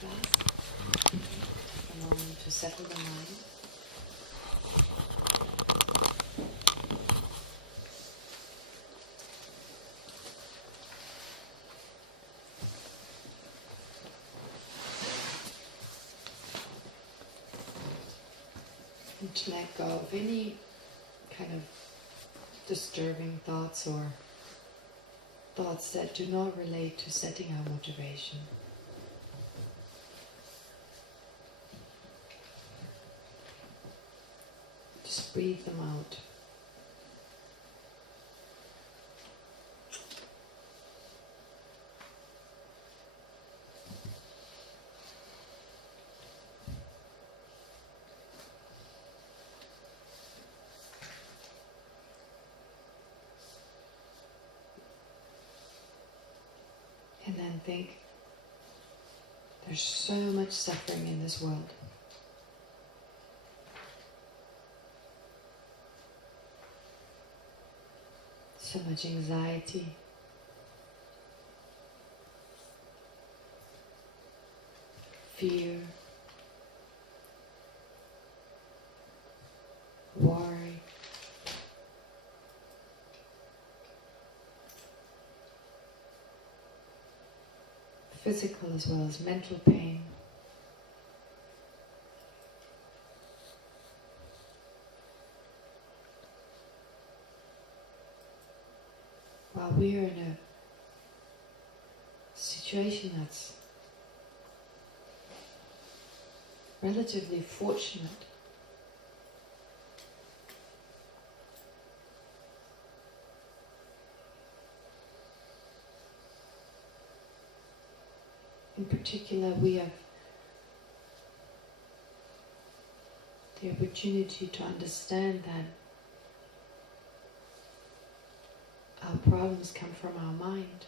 class. A moment to settle the mind. And to let go of any kind of disturbing thoughts or thoughts that do not relate to setting our motivation. Just breathe them out. And then think, there's so much suffering in this world. So much anxiety. Fear. Worry. Physical as well as mental pain. While we are in a situation that's relatively fortunate, in particular, we have the opportunity to understand that our problems come from our mind.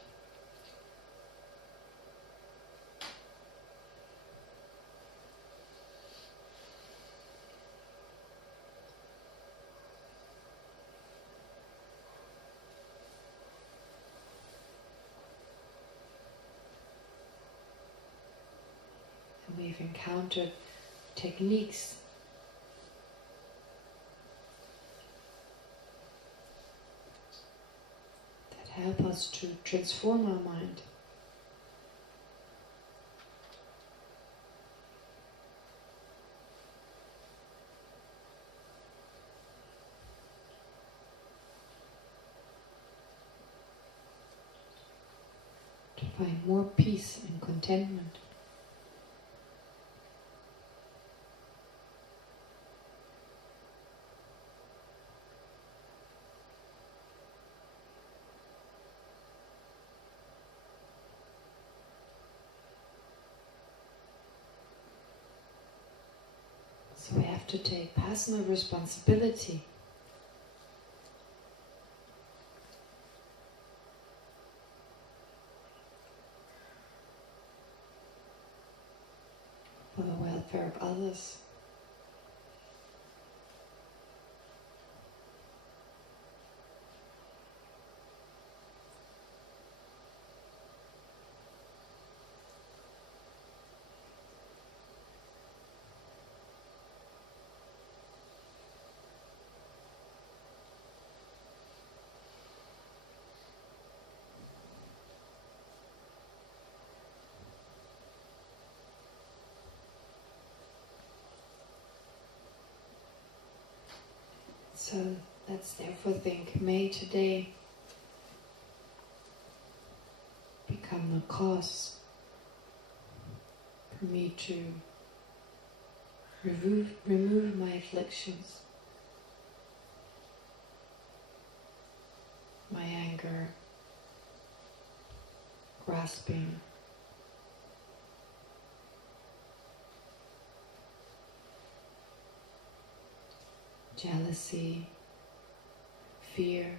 And we've encountered techniques help us to transform our mind. To find more peace and contentment. So we have to take personal responsibility for the welfare of others. So let's therefore think, may today become the cause for me to remove my afflictions, my anger, grasping, jealousy, fear,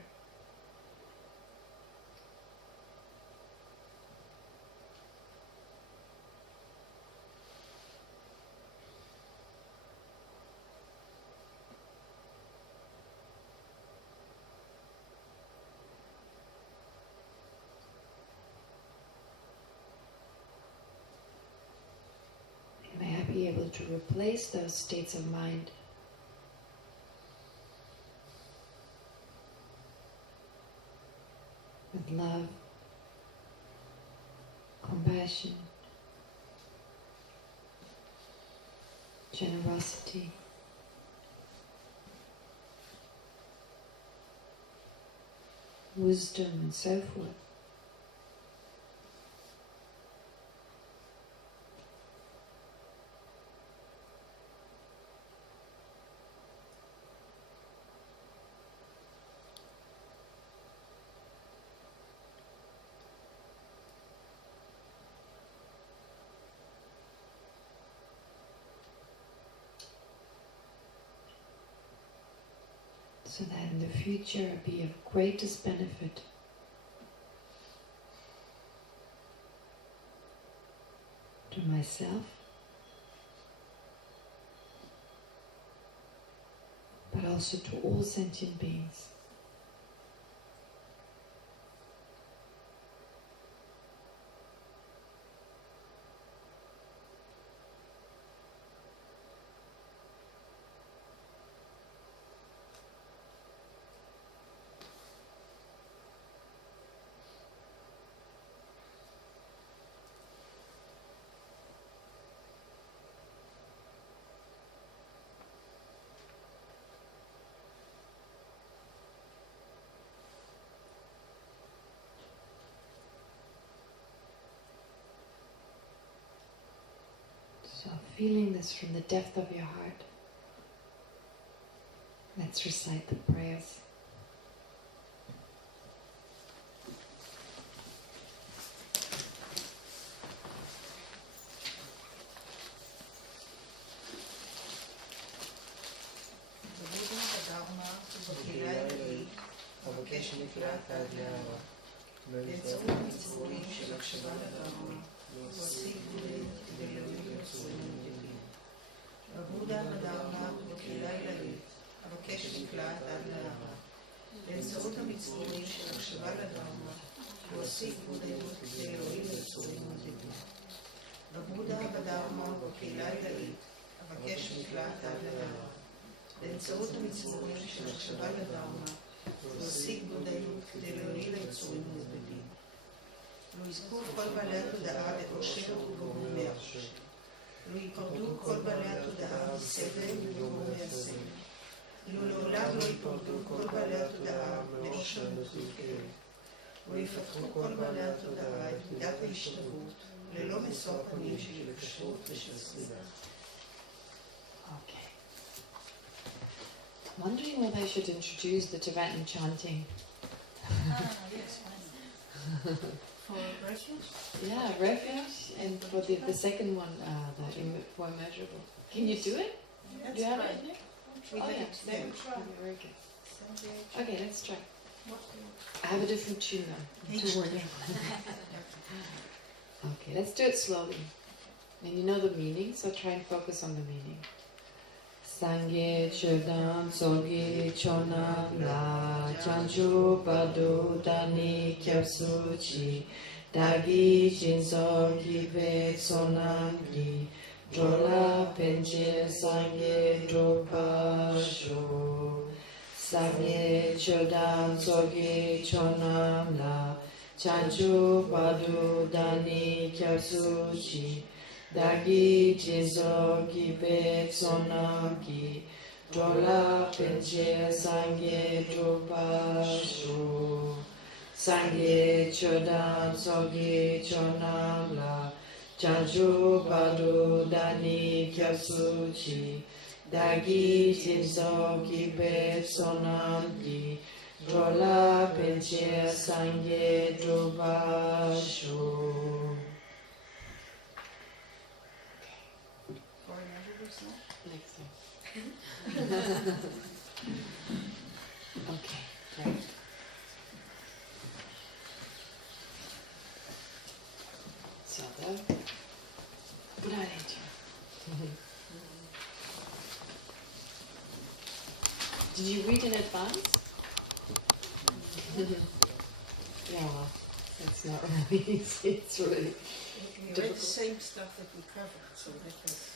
able to replace those states of mind with love, compassion, generosity, wisdom, and so forth. So that in the future it be of greatest benefit to myself, but also to all sentient beings. So feeling this from the depth of your heart, let's recite the prayers. אבקש מקלט עד להרה, באמצעות המצבורים של הקשבה לדרמה, להוסיף כדי להוריד לצורים נדיבים. בבודה בדרמה ובקהילה עילאית, אבקש מקלט עד להרה, באמצעות המצבורים של הקשבה לדרמה, להוסיף בודדות כדי להוריד לצורים נדיבים. בבודה בדרמה ובקהילה עילאית, אבקש מקלט עד להרה, באמצעות המצבורים של הקשבה לדרמה, להוסיף בודדות כדי להועיל ליצורים נודדים. לא יזכו כל בעלי התודעה באושר ובגורמי העושר. לא ייפרדו כל בעלי התודעה בסבל ובגורמי הסבל. אילו לעולם לא ייפרדו כל בעלי התודעה מאושר ובכאב. לא יפתחו כל בעלי התודעה את מידת ההשתוות ללא משוא פנים של התקשרות ושל סלידה. Wondering whether I should introduce the Tibetan chanting. Yes, fine. For refuge? Yeah, refuge, and for the second one, for immeasurable. Can you do it? That's do you have right. it in there? Oh, yeah, then we try. Very good. Okay, let's try. What? I have a different tune now. Don't worry. Okay, let's do it slowly. And you know the meaning, so try and focus on the meaning. Sangye chodam sogi chonam la chanchu padu dani kyapsu chi dagi jinso kipe sonam ki drola penche sangye dropa sho. Sangye chodam sogi chonam la chanchu padu dani kyapsu chi Dagi jinso ki pe tsonam ki drola penche sangye drupa shu. Sangye chodam sogi chonam la chanchu padu dani kyapsu chi. Dagi jinso ki pe tsonam ki drola penche sangye drupa shu. Next time. Okay, great. So good idea. Did you read in advance? Yeah, well, it's not really easy. It's really We read the same stuff that we covered, so that was...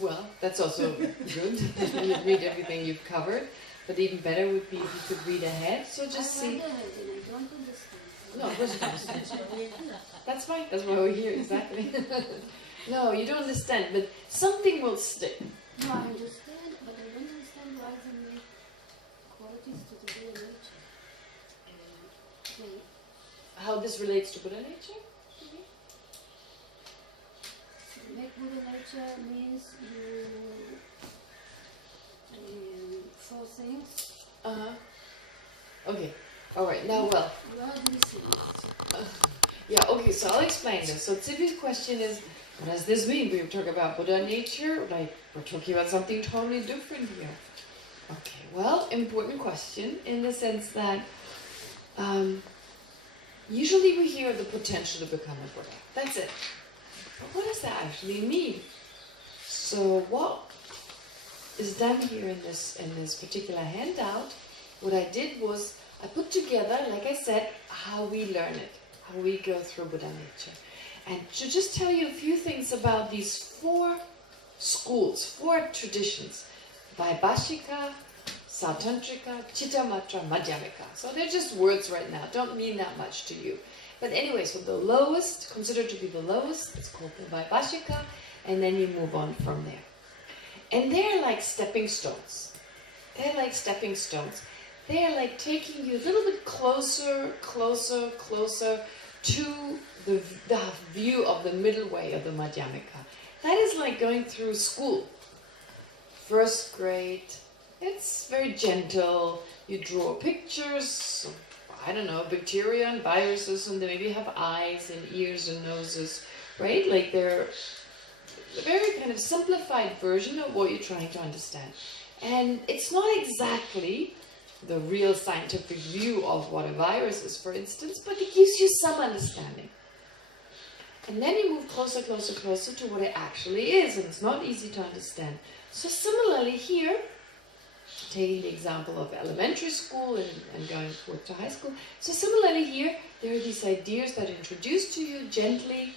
Well, that's also good. You read everything you've covered, but even better would be if you could read ahead. So just see. I don't understand. No, of course you don't understand. That's fine. That's why we're here, exactly. No, you don't understand, but something will stick. No, I understand, but I don't understand why they make qualities to the Buddha nature. How this relates to Buddha nature? Make Buddha nature means you four things. Okay. All right. Now, well. You are listening. Yeah. Okay. So I'll explain this. So Tsibi's question is, what does this mean? We were talking about Buddha nature, like we're talking about something totally different here. Okay. Well, important question in the sense that usually we hear the potential to become a Buddha. That's it. But what does that actually mean? So what is done here in this particular handout, what I did was I put together, like I said, how we learn it, how we go through Buddha nature. And to just tell you a few things about these 4 schools, 4 traditions, Vaibhashika, Sautantrika, Chittamatra, Madhyamika. So they're just words right now, don't mean that much to you. But anyway, so the lowest, considered to be the lowest, it's called the Vaibhashika, and then you move on from there. And they're like stepping stones. They're like stepping stones. They're like taking you a little bit closer, closer, closer to the view of the middle way of the Madhyamika. That is like going through school. First grade, it's very gentle. You draw pictures, I don't know, bacteria and viruses, and they maybe have eyes and ears and noses, right? Like they're a very kind of simplified version of what you're trying to understand. And it's not exactly the real scientific view of what a virus is, for instance, but it gives you some understanding. And then you move closer, closer, closer to what it actually is, and it's not easy to understand. So similarly here, taking the example of elementary school and going forward to high school, so similarly here, there are these ideas that are introduced to you gently,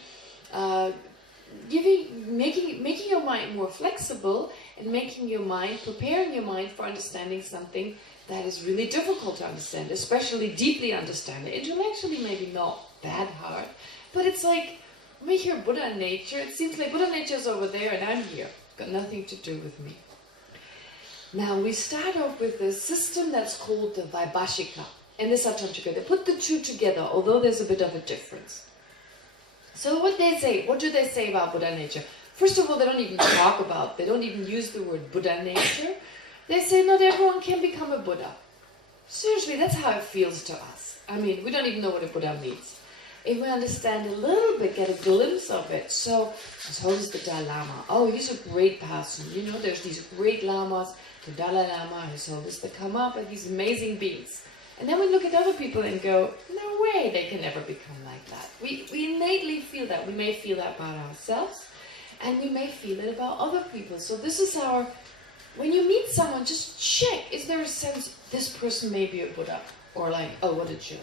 making your mind more flexible and preparing your mind for understanding something that is really difficult to understand, especially deeply understand it. Intellectually maybe not that hard, but it's like, when we hear Buddha nature, it seems like Buddha nature is over there and I'm here. Got nothing to do with me. Now we start off with a system that's called the Vaibhashika and the Sautantrika. They put the 2 together, although there's a bit of a difference. So what do they say about Buddha nature? First of all, they don't even use the word Buddha nature. They say not everyone can become a Buddha. Seriously, that's how it feels to us. I mean, we don't even know what a Buddha means. If we understand a little bit, get a glimpse of it. So is the Dalai Lama. Oh, he's a great person. You know, there's these great lamas, the Dalai Lama, His Holiness the Karmapa, these amazing beings. And then we look at other people and go, no way, they can never become like that. We innately feel that. We may feel that about ourselves, and we may feel it about other people. So this is when you meet someone, just check, is there a sense this person may be a Buddha? Or like, oh, what a jerk.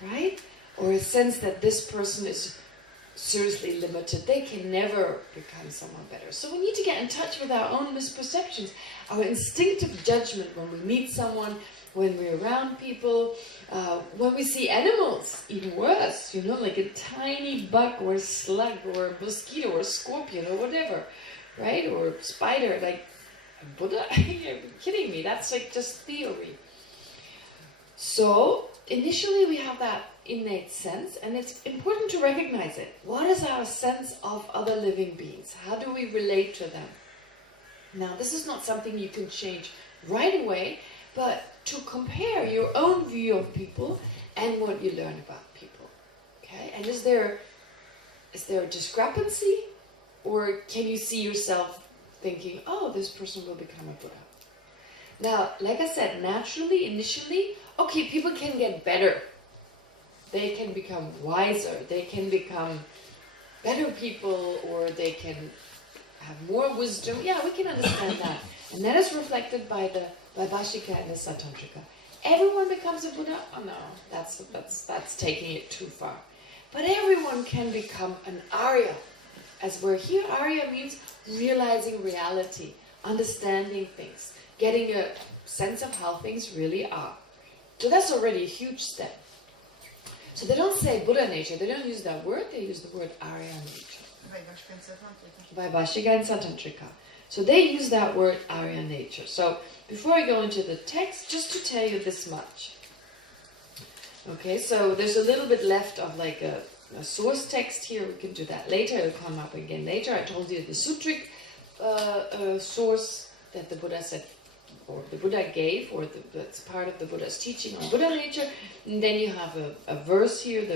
Right? Or a sense that this person is seriously limited. They can never become someone better. So we need to get in touch with our own misperceptions, our instinctive judgment when we meet someone, when we're around people, when we see animals, even worse, you know, like a tiny bug or a slug or a mosquito or a scorpion or whatever, right? Or a spider, like, Buddha? You're kidding me, that's like just theory. So, initially we have that innate sense, and it's important to recognize it. What is our sense of other living beings? How do we relate to them? Now, this is not something you can change right away, but to compare your own view of people and what you learn about people. Okay? And is there a discrepancy? Or can you see yourself thinking, oh, this person will become a Buddha? Now, like I said, naturally, initially, okay, people can get better. They can become wiser. They can become better people, or they can have more wisdom. Yeah, we can understand that. And that is reflected by the Vaibhashika and the Sautantrika. Everyone becomes a Buddha? Oh no, that's taking it too far. But everyone can become an Arya. As we're here, Arya means realizing reality, understanding things, getting a sense of how things really are. So that's already a huge step. So they don't say Buddha nature, they don't use that word, they use the word Arya nature. Vaibhashika and Satantrika. So they use that word Arya nature. So before I go into the text, just to tell you this much. Okay, so there's a little bit left of like a source text here. We can do that later. It'll come up again later. I told you the sutric source that the Buddha said, or the Buddha gave, or that's part of the Buddha's teaching on Buddha nature. And then you have a verse here,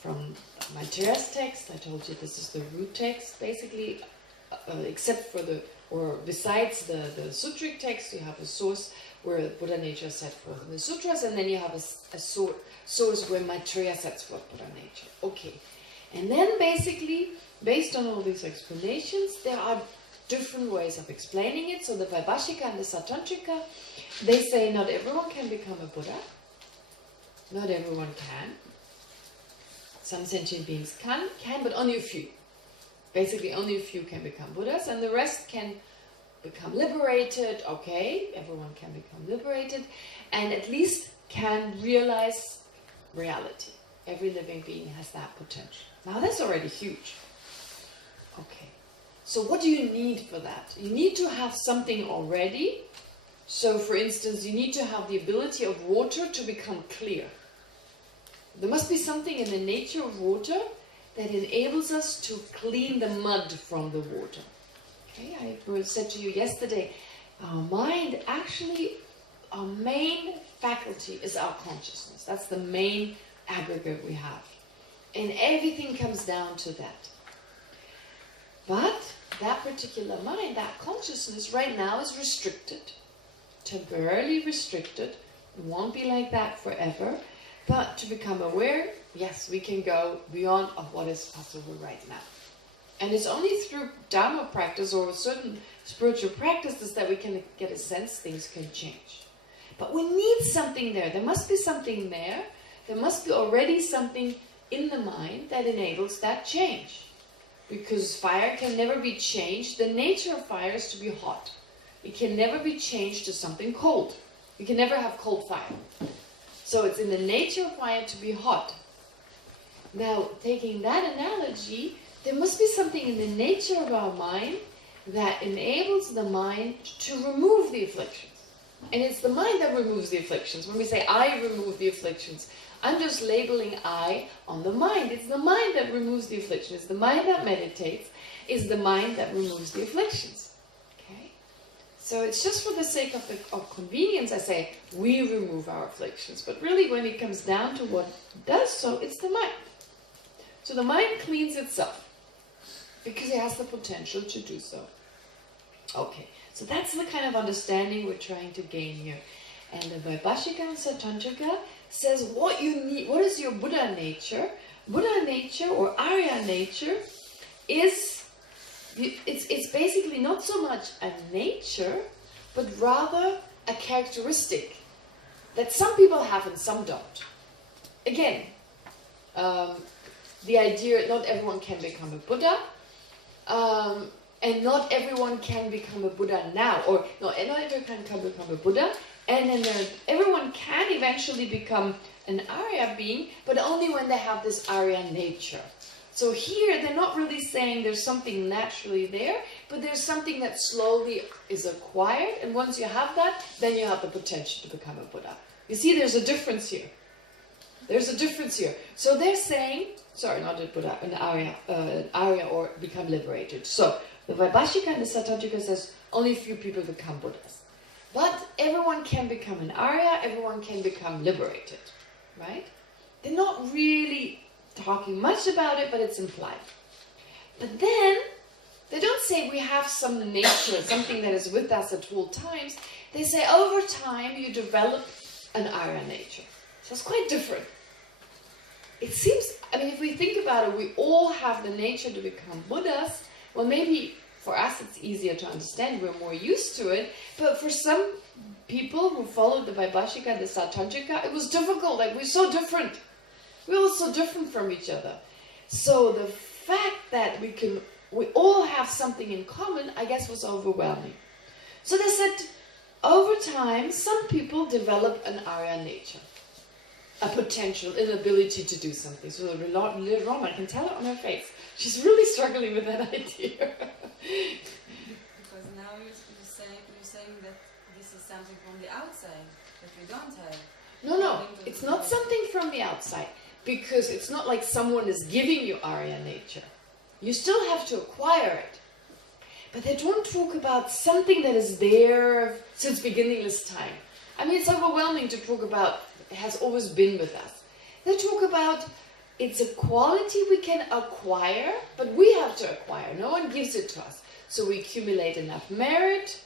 from Maitreya's text. I told you this is the root text, basically, except for besides the sutric text, you have a source where Buddha nature is set forth in the sutras, and then you have a source where Maitreya sets forth Buddha nature. Okay. And then basically, based on all these explanations, there are different ways of explaining it. So the Vaibhashika and the Satantrika, they say not everyone can become a Buddha. Not everyone can. Some sentient beings can, but only a few. Basically, only a few can become Buddhas, and the rest can become liberated. Okay, everyone can become liberated, and at least can realize reality. Every living being has that potential. Now that's already huge. Okay, so what do you need for that? You need to have something already. So for instance, you need to have the ability of water to become clear. There must be something in the nature of water that enables us to clean the mud from the water. Okay, I said to you yesterday, our mind, actually, our main faculty is our consciousness. That's the main aggregate we have. And everything comes down to that. But that particular mind, that consciousness right now is restricted, temporarily restricted. It won't be like that forever. But to become aware, yes, we can go beyond of what is possible right now. And it's only through Dharma practice or certain spiritual practices that we can get a sense things can change. But we need something there. There must be something there. There must be already something in the mind that enables that change. Because fire can never be changed. The nature of fire is to be hot. It can never be changed to something cold. You can never have cold fire. So it's in the nature of fire to be hot. Now, taking that analogy, there must be something in the nature of our mind that enables the mind to remove the afflictions. And it's the mind that removes the afflictions. When we say, I remove the afflictions, I'm just labeling I on the mind. It's the mind that removes the afflictions. It's the mind that meditates. It's the mind that removes the afflictions. Okay? So it's just for the sake of convenience, I say, we remove our afflictions. But really, when it comes down to what does so, it's the mind. So the mind cleans itself because it has the potential to do so. Okay, so that's the kind of understanding we're trying to gain here. And the Vaibhashika and Satantrika says what you need, what is your Buddha nature? Buddha nature or Arya nature is, it's basically not so much a nature, but rather a characteristic that some people have and some don't. Again, the idea not everyone can become a Buddha, and not everyone can become a Buddha now, or not everyone can become a Buddha, and then everyone can eventually become an Arya being, but only when they have this Arya nature. So here they're not really saying there's something naturally there, but there's something that slowly is acquired, and once you have that, then you have the potential to become a Buddha. You see, there's a difference here. There's a difference here. So they're saying, sorry, not a Buddha, an Arya or become liberated. So the Vaibhashika and the Satantrika says only a few people become Buddhas. But everyone can become an Arya, everyone can become liberated, right? They're not really talking much about it, but it's implied. But then, they don't say we have some nature, something that is with us at all times. They say over time you develop an Arya nature. So it's quite different. It seems, I mean, if we think about it, we all have the nature to become Buddhas. Well, maybe for us it's easier to understand, we're more used to it. But for some people who followed the Vaibhashika, the Satantrika, it was difficult. Like, we're so different. We're all so different from each other. So the fact that we all have something in common, I guess, was overwhelming. So they said, over time, some people develop an Arya nature, a potential, an ability to do something. So little Roma, I can tell it on her face. She's really struggling with that idea. Because now you're saying that this is something from the outside that we don't have. No, it's not something from the outside, because it's not like someone is giving you Arya nature. You still have to acquire it. But they don't talk about something that is there since beginningless time. I mean, it's overwhelming to talk about it has always been with us. They talk about it's a quality we can acquire, but we have to acquire. No one gives it to us. So we accumulate enough merit,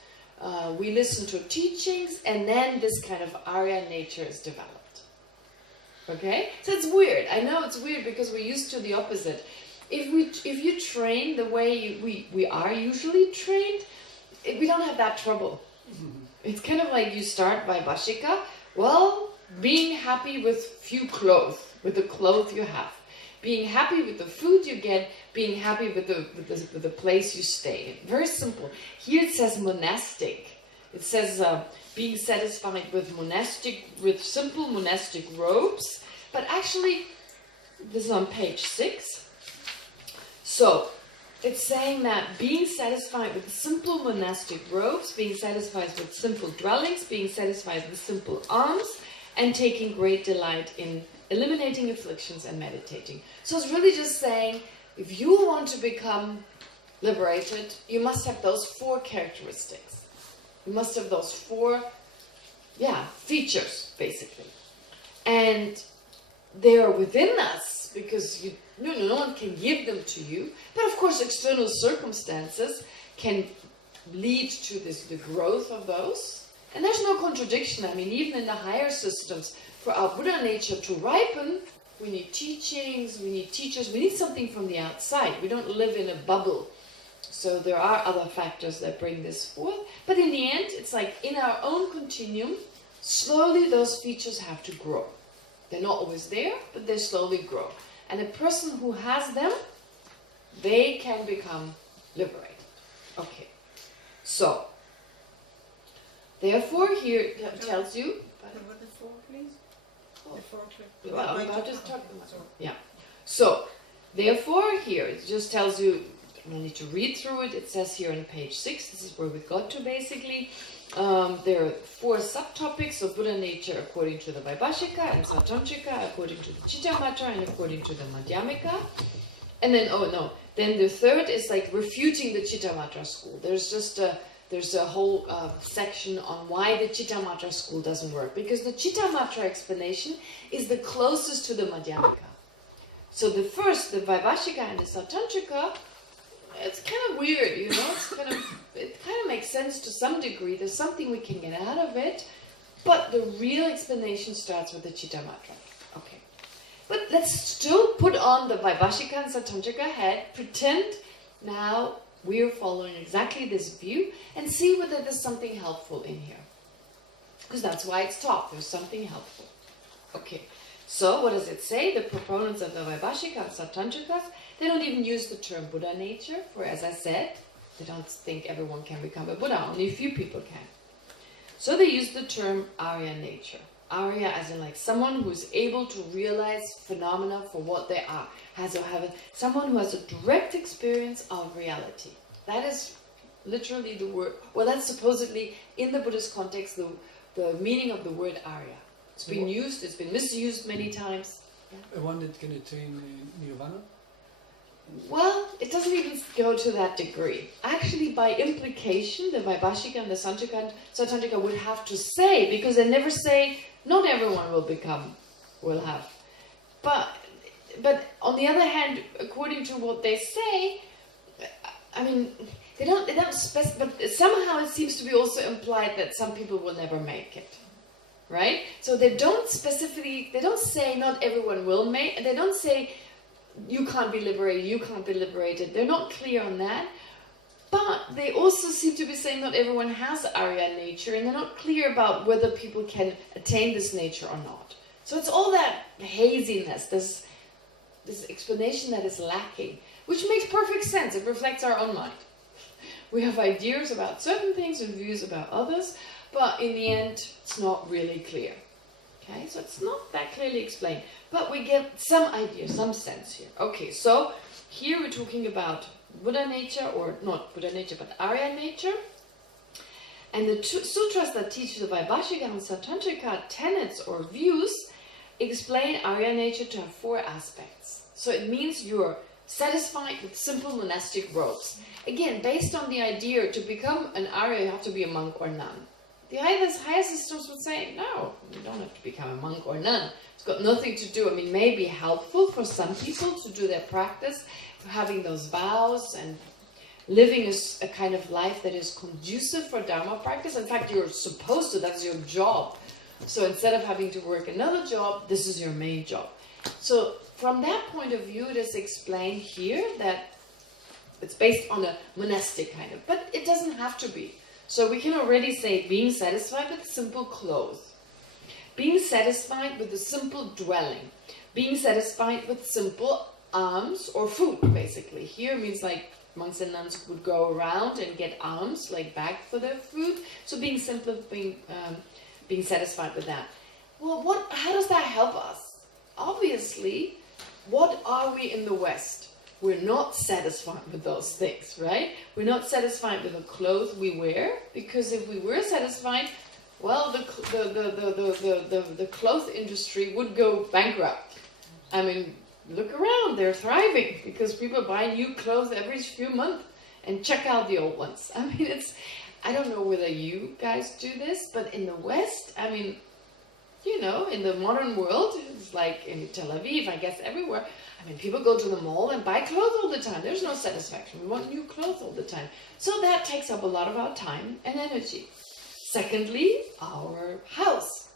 we listen to teachings, and then this kind of Arya nature is developed. Okay? So it's weird. I know it's weird because we're used to the opposite. If you train the way we are usually trained, we don't have that trouble. It's kind of like you start by Vaibhashika, well, being happy with few clothes, with the clothes you have. Being happy with the food you get, being happy with the place you stay in. Very simple. Here it says monastic. It says being satisfied with simple monastic robes. But actually, this is on page 6. So, it's saying that being satisfied with simple monastic robes, being satisfied with simple dwellings, being satisfied with simple alms, and taking great delight in eliminating afflictions and meditating. So it's really just saying, if you want to become liberated, you must have those 4 characteristics. You must have those 4, features, basically. And they are within us, because no one can give them to you. But of course, external circumstances can lead to the growth of those. And there's no contradiction. I mean, even in the higher systems, for our Buddha nature to ripen, we need teachings, we need teachers, we need something from the outside. We don't live in a bubble. So there are other factors that bring this forth. But in the end, it's like in our own continuum, slowly those features have to grow. They're not always there, but they slowly grow. And a person who has them, they can become liberated. Okay. So, therefore, here it tells you... What the 4, please? The 4 Well, I'll just talk about it. Yeah. So, therefore, here it just tells you, I need to read through it. It says here on page 6, this is where we got to basically. There are 4 subtopics of Buddha nature according to the Vaibhashika and Sautrantika, according to the Chittamatra and according to the Madhyamika. And then, then the third is like refuting the Chittamatra school. There's a whole section on why the Chittamatra school doesn't work. Because the Chittamatra explanation is the closest to the Madhyamika. So the first, the Vaibhashika and the Sautrantika, it's kind of weird, you know, it kind of makes sense to some degree. There's something we can get out of it, but the real explanation starts with the Chittamatra. Okay. But let's still put on the Vaibhashika and Sautrantika head, pretend now we're following exactly this view, and see whether there's something helpful in here. Because that's why it's taught, there's something helpful. Okay. So, what does it say? The proponents of the Vaibhashika and Sautrantikas, they don't even use the term Buddha nature, for as I said, they don't think everyone can become a Buddha, only a few people can. So they use the term Arya nature. Arya as in like someone who's able to realize phenomena for what they are. Someone who has a direct experience of reality. That is literally the word, well that's supposedly in the Buddhist context the meaning of the word Arya. It's been used, it's been misused many times. Yeah. One that can attain nirvana? Well, it doesn't even go to that degree. Actually, by implication, the Vaibhashika and the Sautrantika would have to say, because they never say, not everyone will have. But on the other hand, according to what they say, I mean, they don't specify, but somehow it seems to be also implied that some people will never make it. Right? So they don't say not everyone will make, they don't say you can't be liberated, They're not clear on that. But they also seem to be saying not everyone has Arya nature, and they're not clear about whether people can attain this nature or not. So it's all that haziness, this explanation that is lacking. which makes perfect sense. It reflects our own mind. We have ideas about certain things and views about others, but in the end, it's not really clear. Okay, so it's not that clearly explained, but we get some idea, some sense here. Okay, so here we're talking about Buddha nature, or not Buddha nature, but Arya nature. And the sutras that teach the Vaibhashika and Sautrantrika tenets or views explain Arya nature to have 4 aspects. So it means you're satisfied with simple monastic robes. Again, based on the idea to become an Arya, you have to be a monk or nun. The higher systems would say, no, you don't have to become a monk or nun. It's got nothing to do. I mean, maybe helpful for some people to do their practice, for having those vows and living a kind of life that is conducive for Dharma practice. In fact, you're supposed to, that's your job. So instead of having to work another job, this is your main job. So from that point of view, it is explained here that it's based on a monastic kind of, but it doesn't have to be. So we can already say being satisfied with simple clothes, being satisfied with a simple dwelling, being satisfied with simple alms or food, basically. Here means like monks and nuns would go around and get alms, like back for their food. So being simple, being satisfied with that. Well, how does that help us? Obviously, what are we in the West? We're not satisfied with those things, right? We're not satisfied with the clothes we wear, because if we were satisfied, well, the cloth industry would go bankrupt. I mean, look around, they're thriving because people buy new clothes every few months and check out the old ones. I mean, I don't know whether you guys do this, but in the West, I mean, you know, in the modern world, it's like in Tel Aviv, I guess everywhere, I mean, people go to the mall and buy clothes all the time. There's no satisfaction. We want new clothes all the time. So that takes up a lot of our time and energy. Secondly, our house,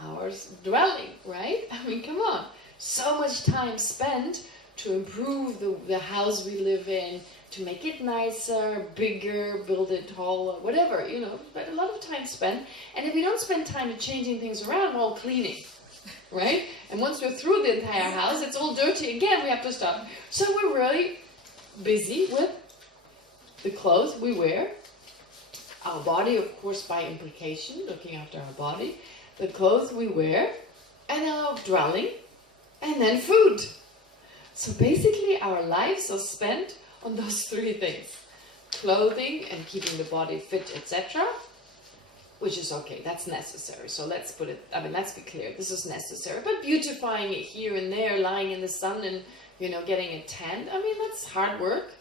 our dwelling, right? I mean, come on. So much time spent to improve the house we live in, to make it nicer, bigger, build it taller, whatever, you know, but a lot of time spent. And if we don't spend time changing things around, we're all cleaning, right? And once we're through the entire house, it's all dirty again, we have to stop. So we're really busy with the clothes we wear, our body, of course, by implication, looking after our body, the clothes we wear, and our dwelling, and then food. So basically our lives are spent on those 3 things. Clothing and keeping the body fit, etc. Which is okay, that's necessary. So let's put it, I mean, let's be clear, this is necessary. But beautifying it here and there, lying in the sun and, you know, getting a tan, I mean, that's hard work.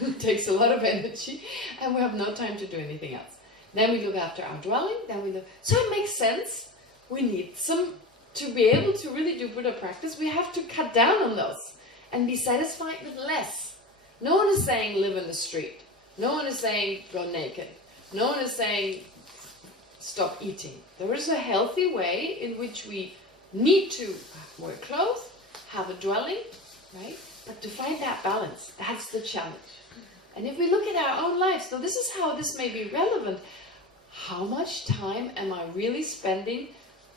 It takes a lot of energy and we have no time to do anything else. Then we look after our dwelling, then we look, so it makes sense. We need to be able to really do Buddha practice, we have to cut down on those and be satisfied with less. No one is saying live in the street. No one is saying go naked. No one is saying stop eating. There is a healthy way in which we need to wear clothes, have a dwelling, right? But to find that balance, that's the challenge. And if we look at our own lives, so this is how this may be relevant. How much time am I really spending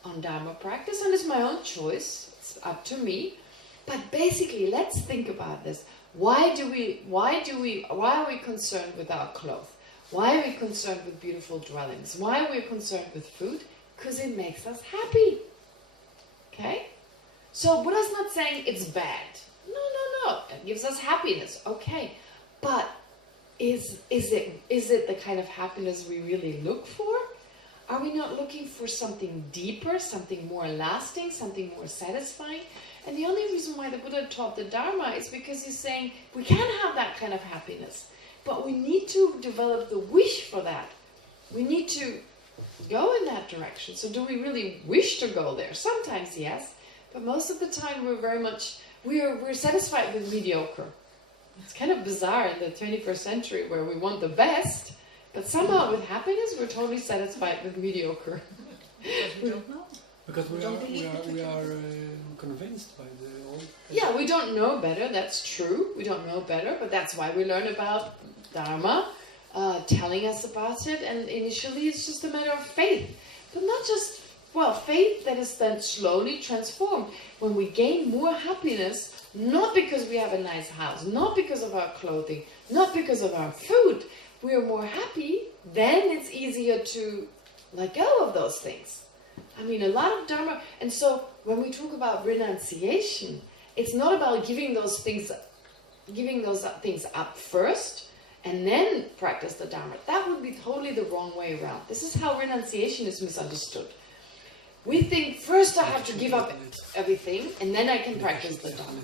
on Dharma practice? And it's my own choice. It's up to me. But basically, let's think about this. Why are we concerned with our clothes? Why are we concerned with beautiful dwellings? Why are we concerned with food? Because it makes us happy. Okay? So Buddha's not saying it's bad. No. It gives us happiness. Okay. But is it the kind of happiness we really look for? Are we not looking for something deeper, something more lasting, something more satisfying? And the only reason why the Buddha taught the Dharma is because he's saying we can have that kind of happiness, but we need to develop the wish for that. We need to go in that direction. So do we really wish to go there? Sometimes yes, but most of the time we're satisfied with mediocre. It's kind of bizarre in the 21st century where we want the best, but somehow with happiness we're totally satisfied with mediocre. Because we don't know. Because we are convinced by the old... Yeah, we don't know better, that's true. We don't know better, but that's why we learn about Dharma, telling us about it, and initially it's just a matter of faith. But not just, well, faith that is then slowly transformed. When we gain more happiness, not because we have a nice house, not because of our clothing, not because of our food. We are more happy, then it's easier to let go of those things. I mean, a lot of Dharma, and so when we talk about renunciation, it's not about giving those things up first, and then practice the Dharma. That would be totally the wrong way around. This is how renunciation is misunderstood. We think, first I have to give up everything, and then I can practice the Dharma.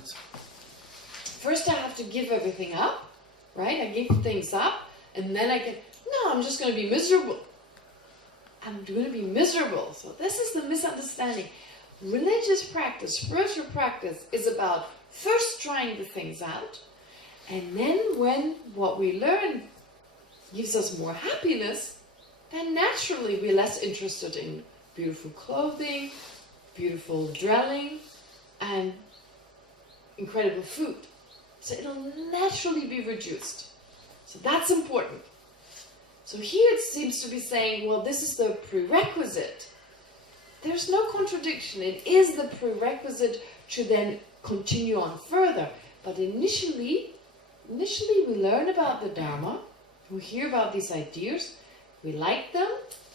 First I have to give everything up, right? I give things up, and then I can... No, I'm just going to be miserable. I'm going to be miserable. So this is the misunderstanding. Religious practice, spiritual practice, is about first trying the things out, and then when what we learn gives us more happiness, then naturally we're less interested in beautiful clothing, beautiful dwelling, and incredible food. So it'll naturally be reduced. So that's important. So here it seems to be saying, well, this is the prerequisite. There's no contradiction. It is the prerequisite to then continue on further. But initially we learn about the Dharma, we hear about these ideas, we like them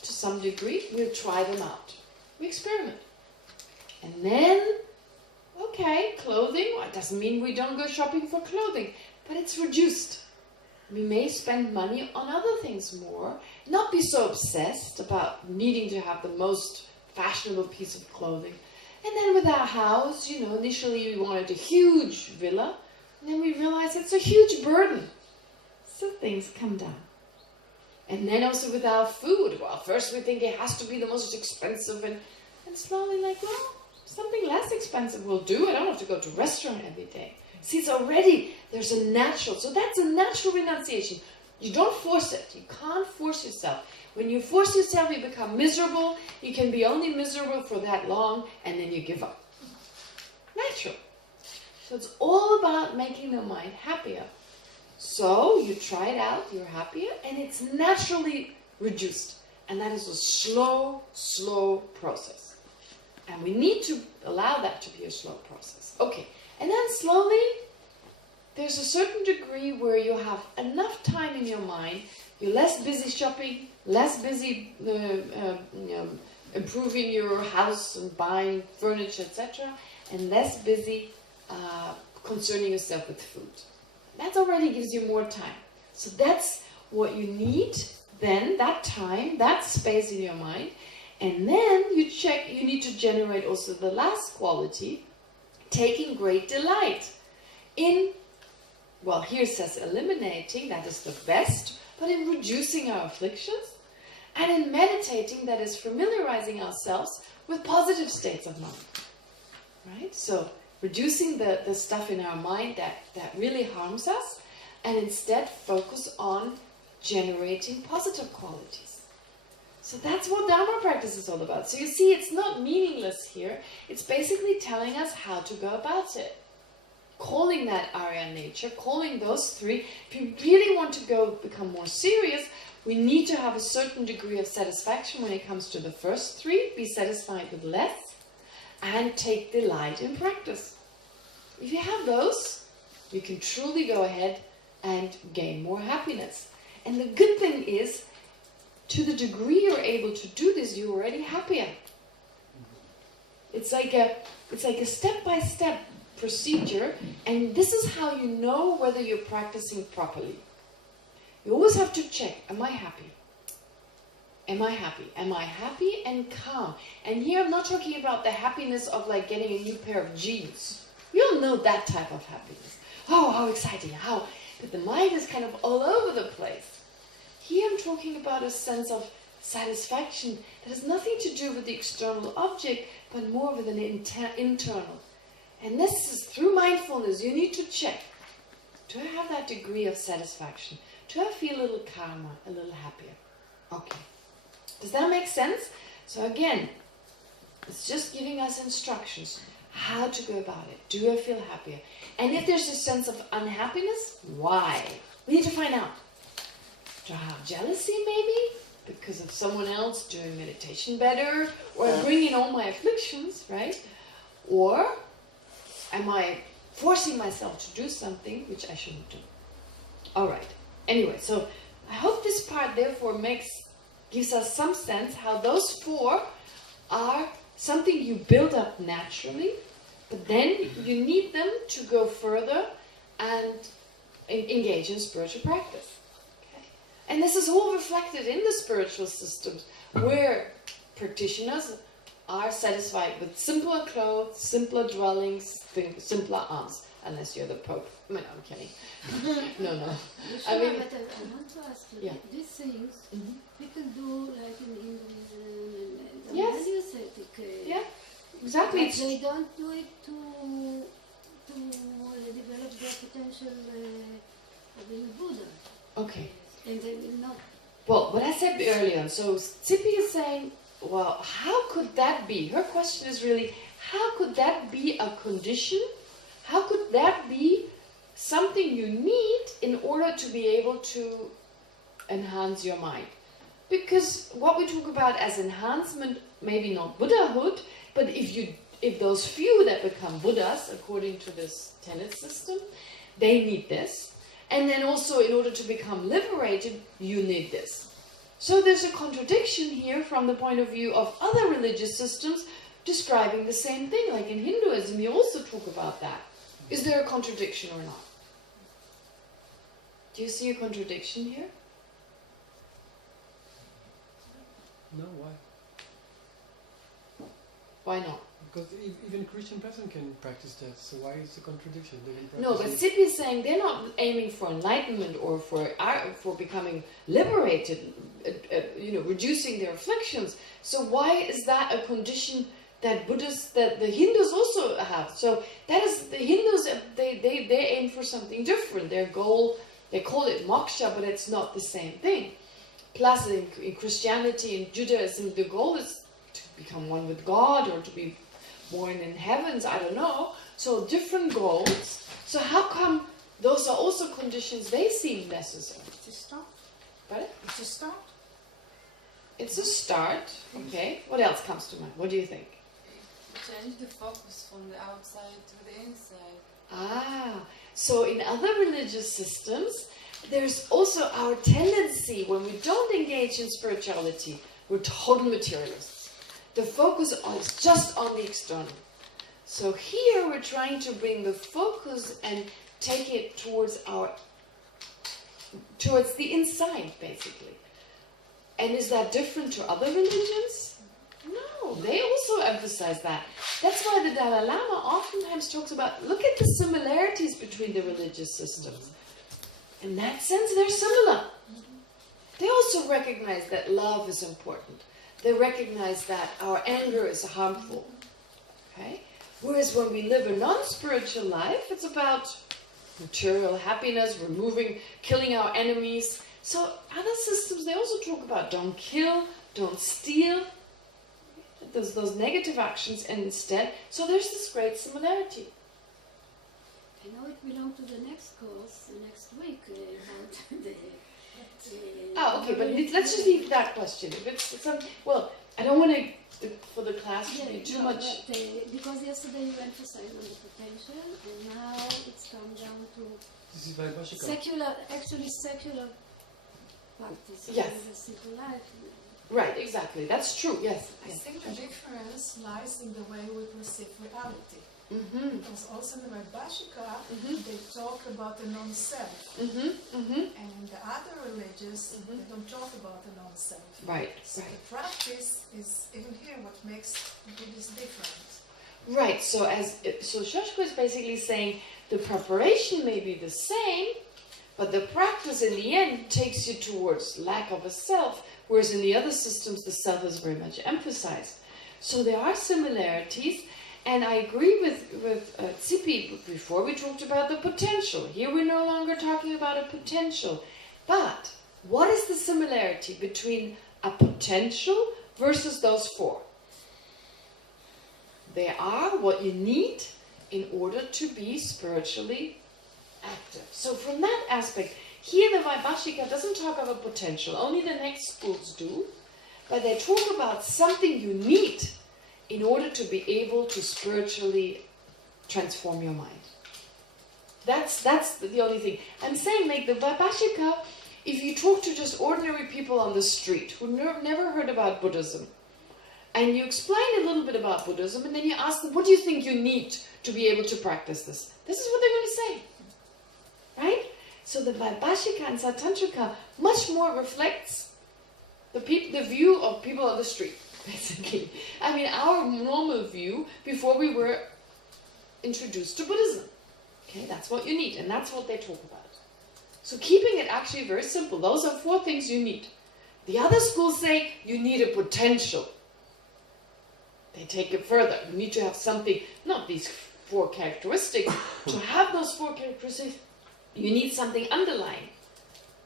to some degree, we'll try them out. We experiment. And then, okay, clothing, well, it doesn't mean we don't go shopping for clothing, but it's reduced. We may spend money on other things more, not be so obsessed about needing to have the most fashionable piece of clothing. And then with our house, initially we wanted a huge villa, and then we realized it's a huge burden. So things come down. And then also with our food, well, first we think it has to be the most expensive, and slowly like, well, something less expensive will do. I don't have to go to a restaurant every day. See, it's already, there's a natural, so that's a natural renunciation. You don't force it. You can't force yourself. When you force yourself, you become miserable. You can be only miserable for that long, and then you give up. Natural. So it's all about making the mind happier. So you try it out, you're happier, and it's naturally reduced. And that is a slow, slow process. And we need to allow that to be a slow process. Okay. And then slowly, there's a certain degree where you have enough time in your mind, you're less busy shopping, less busy improving your house and buying furniture, etc., and less busy concerning yourself with food. That already gives you more time. So that's what you need then, that time, that space in your mind, and then you need to generate also the last quality, taking great delight in, well, here it says eliminating, that is the best, but in reducing our afflictions, and in meditating, that is familiarizing ourselves with positive states of mind. Right? So reducing the stuff in our mind that really harms us, and instead focus on generating positive qualities. So that's what Dharma practice is all about. So you see, it's not meaningless here. It's basically telling us how to go about it. Calling that Arya nature, calling those three. If you really want to become more serious, we need to have a certain degree of satisfaction when it comes to the first three. Be satisfied with less, and take delight in practice. If you have those, you can truly go ahead and gain more happiness. And the good thing is, to the degree you're able to do this, you're already happier. It's like a step-by-step procedure, and this is how you know whether you're practicing properly. You always have to check, am I happy? Am I happy? Am I happy and calm? And here I'm not talking about the happiness of like getting a new pair of jeans. We all know that type of happiness. Oh, how exciting, but the mind is kind of all over the place. Here I'm talking about a sense of satisfaction that has nothing to do with the external object, but more with an internal. And this is through mindfulness. You need to check. Do I have that degree of satisfaction? Do I feel a little calmer, a little happier? Okay. Does that make sense? So again, it's just giving us instructions how to go about it. Do I feel happier? And if there's a sense of unhappiness, why? We need to find out. Do I have jealousy maybe? Because of someone else doing meditation better? Or bringing all my afflictions, right? Or am I forcing myself to do something which I shouldn't do. All right. Anyway, so I hope this part therefore gives us some sense how those 4 are something you build up naturally, but then you need them to go further and engage in spiritual practice. Okay? And this is all reflected in the spiritual systems, where practitioners are satisfied with simpler clothes, simpler dwellings, simpler arms. Unless you're the Pope. I mean, I'm kidding. No. I mean, but I want to ask you, yeah. these things people do like in Hinduism and Yes. Heliocentric. Yeah, exactly. But they don't do it to develop their potential of being Buddha. Okay. And they will not. Well, what I said earlier, so Tsipi is saying, well, how could that be? Her question is really, how could that be a condition? How could that be something you need in order to be able to enhance your mind? Because what we talk about as enhancement, maybe not Buddhahood, but if those few that become Buddhas, according to this tenet system, they need this. And then also in order to become liberated, you need this. So there's a contradiction here from the point of view of other religious systems describing the same thing. Like in Hinduism, you also talk about that. Is there a contradiction or not? Do you see a contradiction here? No, why? Why not? Because even a Christian person can practice that, so why is the contradiction? They can No, but practice Siddhi is saying they're not aiming for enlightenment or for becoming liberated, reducing their afflictions. So why is that a condition that the Hindus also have? So that is, the Hindus, they aim for something different. Their goal, they call it moksha, but it's not the same thing. Plus in Christianity and Judaism, the goal is to become one with God or to be born in heavens, I don't know. So different goals. So how come those are also conditions they seem necessary? It's a start. Pardon? It's a start. It's a start. Okay. What else comes to mind? What do you think? Change the focus from the outside to the inside. Ah, so in other religious systems, there's also our tendency, when we don't engage in spirituality, we're total materialists. The focus is just on the external. So here we're trying to bring the focus and take it towards the inside, basically. And is that different to other religions? No, they also emphasize that. That's why the Dalai Lama oftentimes talks about, look at the similarities between the religious systems. In that sense, they're similar. They also recognize that love is important. They recognize that our anger is harmful. Okay? Whereas when we live a non-spiritual life, it's about material happiness, killing our enemies. So other systems, they also talk about don't kill, don't steal, those negative actions, and instead, so there's this great similarity. I know it belongs to the next course, next week, about the... Okay, but let's just leave that question. If it's well, I don't want to, for the class to be too much... because yesterday you emphasized on the potential, and now it's come down to This is Vaibhashika. secular practice. Yes. The simple life. Right, exactly. That's true, yes. I think the difference lies in the way we perceive reality. Mm-hmm. Because also in the Vaibhashika, Mhm. they talk about the non-self. Mm-hmm, mm-hmm. And in the other religions, they don't talk about the non-self. Right, So right. the practice is, even here, what makes Buddhism different. Right, so Shoshiko is basically saying the preparation may be the same, but the practice in the end takes you towards lack of a self, whereas in the other systems the self is very much emphasized. So there are similarities, and I agree with Tsipi. Before we talked about the potential. Here we're no longer talking about a potential. But what is the similarity between a potential versus those 4? They are what you need in order to be spiritually active. So from that aspect, here the Vaibhashika doesn't talk about potential, only the next schools do, but they talk about something you need in order to be able to spiritually transform your mind. That's the only thing. I'm saying, like the Vaibhashika, if you talk to just ordinary people on the street who never heard about Buddhism, and you explain a little bit about Buddhism, and then you ask them, what do you think you need to be able to practice this? This is what they're going to say. Right? So the Vaibhashika and Satantrika much more reflects the view of people on the street, basically. I mean, our normal view before we were introduced to Buddhism. Okay, that's what you need, and that's what they talk about. So keeping it actually very simple. Those are 4 things you need. The other schools say you need a potential. They take it further. You need to have something, not these 4 characteristics. To have those 4 characteristics, you need something underlying.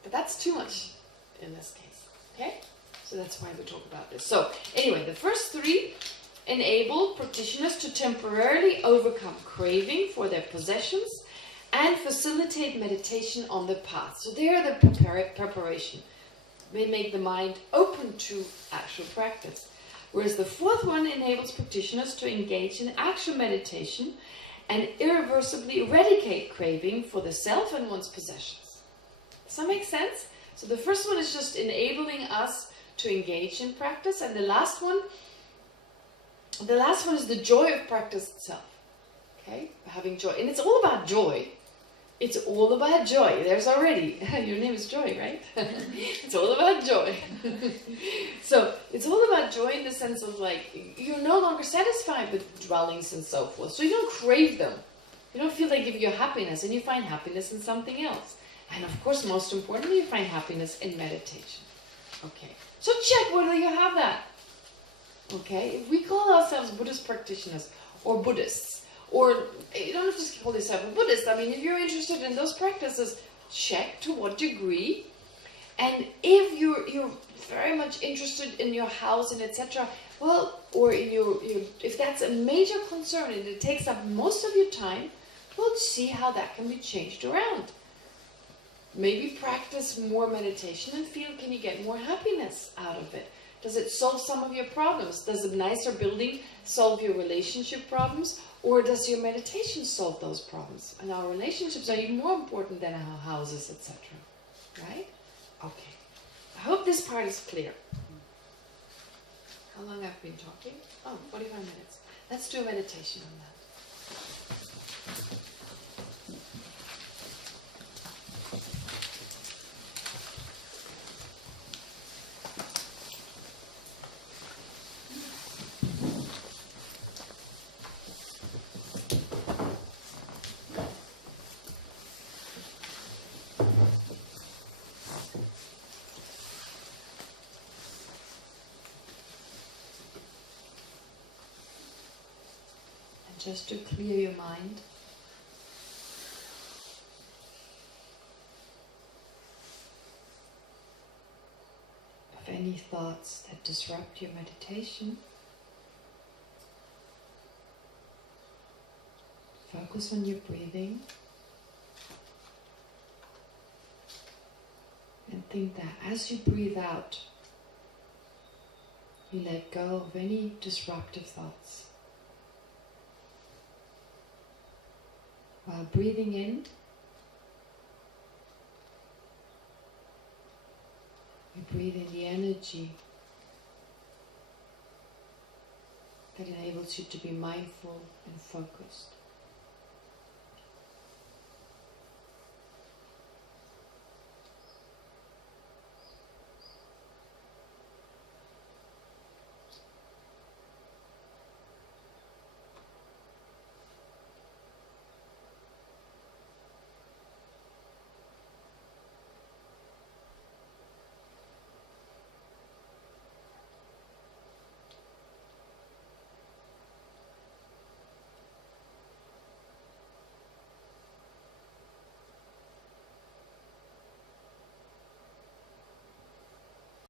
But that's too much in this case. Okay? So that's why we talk about this. So anyway, the first 3 enable practitioners to temporarily overcome craving for their possessions and facilitate meditation on the path. So they are the preparation. They make the mind open to actual practice. Whereas the 4th one enables practitioners to engage in actual meditation and irreversibly eradicate craving for the self and one's possessions. Does that make sense? So the first one is just enabling us to engage in practice, and the last one is the joy of practice itself. Okay? Having joy. And it's all about joy. It's all about joy. There's already, your name is Joy, right? It's all about joy. So, it's all about joy in the sense of like, you're no longer satisfied with dwellings and so forth. So you don't crave them. You don't feel they give you happiness, and you find happiness in something else. And of course, most importantly, you find happiness in meditation. Okay. So check whether you have that. Okay? If we call ourselves Buddhist practitioners or Buddhists, or you don't have to call yourself a Buddhist. I mean, if you're interested in those practices, check to what degree. And if you're very much interested in your house and etc., well, or in your if that's a major concern and it takes up most of your time, well, see how that can be changed around. Maybe practice more meditation and feel, can you get more happiness out of it? Does it solve some of your problems? Does a nicer building solve your relationship problems? Or does your meditation solve those problems? And our relationships are even more important than our houses, etc. Right? Okay. I hope this part is clear. How long have I been talking? Oh, 45 minutes. Let's do a meditation on that. Just to clear your mind, of any thoughts that disrupt your meditation, focus on your breathing and think that as you breathe out, you let go of any disruptive thoughts. While breathing in, you breathe in the energy that enables you to be mindful and focused.